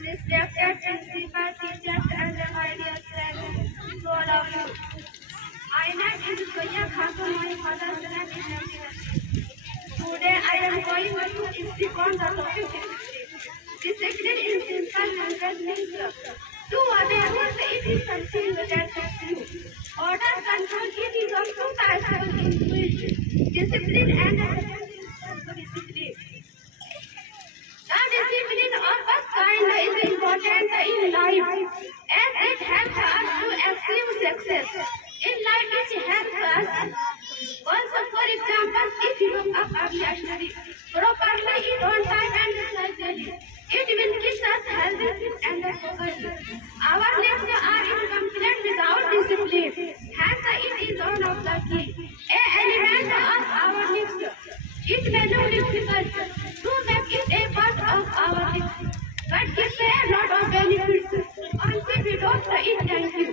Respected principal, teachers, and my dear friends, to all of you. My name is Zoya Khatun, my father's name is Namdi. Today I am going to speak on the topic discipline in simple language means do whatever it is something that affects you. Order, control, it is of two types of influence, discipline and discipline. The discipline of a kind is important in life as it helps us to achieve success. In life it helps us. Also, for example, if you look up a study properly, eat on time and exercise, it will keep us healthy and focused. Our lives are incomplete without discipline. Hence, it is one of the key element of our lives. It may look difficult to make it a part of our lives, but gives a lot of benefits. Once we don't eat, thank you.